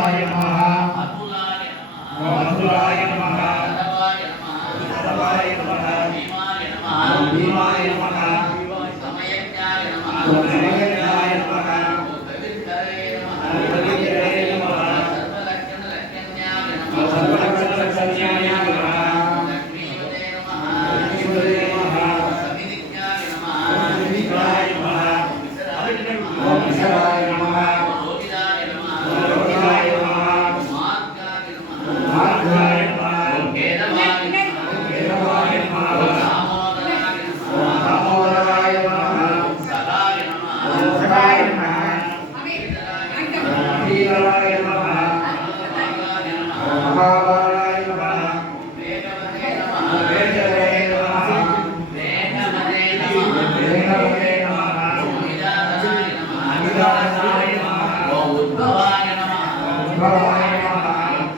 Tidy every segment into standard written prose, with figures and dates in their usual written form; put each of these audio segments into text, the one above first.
अतुलाय नमः अतुलाय नमः सरवाय नमः भीमाय नमः समयज्ञाय नमः पवित्राय नमः सर्वलक्षणलक्षण्याय नमः लक्ष्मीपते नमः समिदिज्ञाय नमः समिदिज्ञाय नमः विसराय नमः रोहिदाय नमः रोहिदाय नमः मार्गाय नमः केदवाय नमः केदवाय नमः दामोदराय नमः सदाय नमः सदाय नमः वीराय नमः महाबालाय नमः वेदवते नमः वेदवते नमः वेदवते नमः विदानाय नमः उद्भवाय नमः उद्भवाय नमः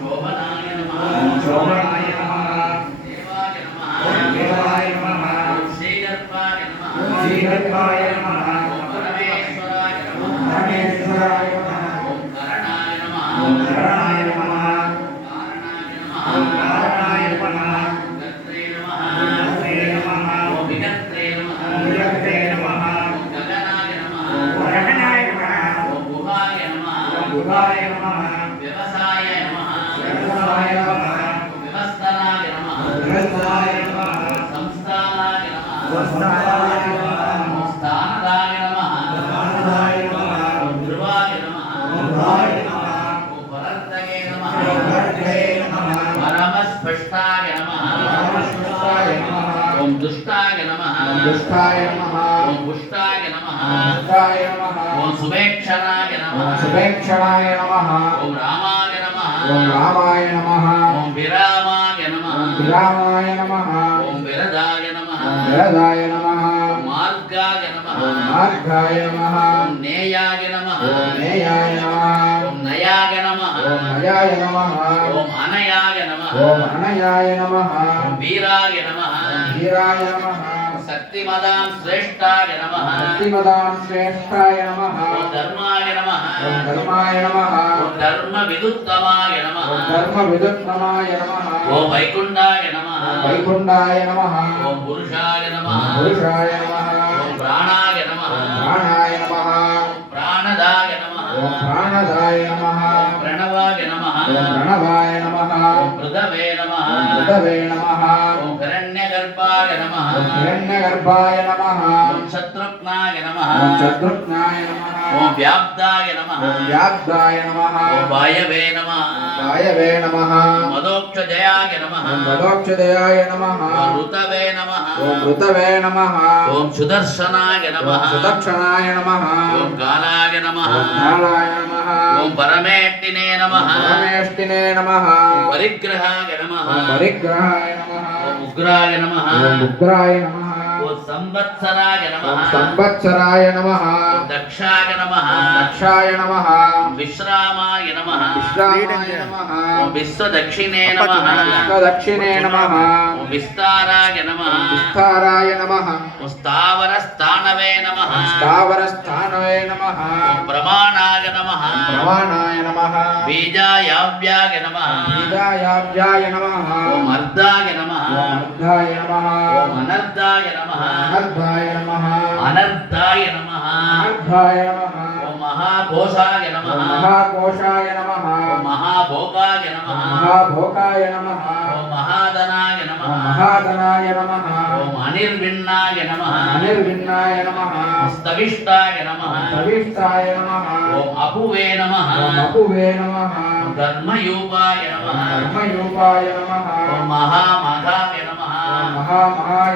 शोभनाय नमः शोभनाय नमः देवाय नमः देवाय नमः श्रीगर्भाय नमः श्रीगर्भाय नमः परमेश्वराय नमः परमेश्वराय नमः करणाय नमः करणाय नमः कारणाय नमः गत्रे नमः गत्रे नमः विगत्रे नमः विगत्रे नमः गगनाय नमः गगनाय नमः गुहाय नमः गुहाय नमः व्यवसाय नमः व्यवसाय नमः व्यवस्थानाय नमः व्यवस्थाय नमः संस्थानाय नमः संस्थानाय नमः स्थानदाय नमः स्थानदाय नमः ध्रुवाय नमः ध्रुवाय नमः भरतये नमः भरतये नमः परमस्पष्टाय नमः परमस्पष्टाय नमः ओम दुष्टाय नमः दुष्टाय नमः ओम पुष्टाय नमः पुष्टाय नमः ओम सुभेक्षणाय नमः सुभेक्षणाय नमः ओम रामाय नमः ओम रामाय नमः ओम विरामाय नमः ओम विरामाय नमः ओम विरदाय नमः ओम विरदाय नमः मार्गाय नमः ओम मार्गाय नमः ओम नेयाय नमः ओम नेयाय नमः ओम नयाय नमः ओम नयाय नमः ओम अनयाय नमः ओम अनयाय नमः ओम वीराय नमः वीराय नमः शक्तिमदां श्रेष्ठाय नमः शक्तिमदां श्रेष्ठाय नमः ओम धर्माय नमः ओम धर्माय नमः ओम धर्मविदुत्तमाय नमः ओम धर्मविदुत्तमाय नमः ओम वैकुण्ठाय नमः वैकुण्ठाय नमः ओम पुरुषाय नमः पुरुषाय नमः ओम प्राणाय नमः प्राणाय नमः प्राणदाय नमः ओम प्राणदाय नमः प्रणवाय नमः प्रणवाय नमः ओम पृथवे नमः पृथवे नमः ओम हिरण्यगर्भाय नमः हिरण्यगर्भाय नमः ओम शत्रुघ्नाय नमः ओम शत्रुघ्नाय नमः ओम व्याप्ताय नमः ओम व्याप्ताय नमः ओम वायवे नमः वायवे नमः मदोक्षजयाय नमः मदोक्षजयाय नमः ओम ऋतवे नमः ओम ऋतवे नमः ओम सुदर्शनाय नमः सुदर्शनाय नमः ओम कालाय नमः कालाय नमः ओम परमेष्टिने नमः परमेष्टिने नमः ओम परिग्रहाय नमः परिग्रहाय नमः ओम उग्राय नमः ओम उग्राय नमः ओम संवत्सराय नमः संवत्सराय नमः ओम दक्षाय नमः दक्षाय नमः विश्रामाय नमः विश्रामाय नमः ओम विश्वदक्षिणे नमः विश्वदक्षिणे नमः ओम विस्ताराय नमः विस्ताराय नमः ओम स्थावरस्थानवे नमः स्थावरस्थानवे नमः ओम प्रमाणाय नमः प्रमाणाय नमः बीजायाव्याय नमः बीजायाव्याय नमः ओम अर्धाय नमः ओम अर्धाय नमः ओम अनर्धाय नमः अनर्धाय नमः अनर्धाय नमः अनर्धाय नमः ओम महाकोशाय नमः महाकोशाय नमः ओम महाभोगाय नमः महाभोगाय नमः ओम महाधनाय नमः महाधनाय नमः ओम अनिर्विन्नाय नमः अनिर्विन्नाय नमः स्तविष्टाय नमः स्तविष्टाय नमः ओम अपुवे नमः ओम अपुवे नमः धर्मयूपाय नमः धर्मयूपाय नमः ओम महामघाय नमः महामहाय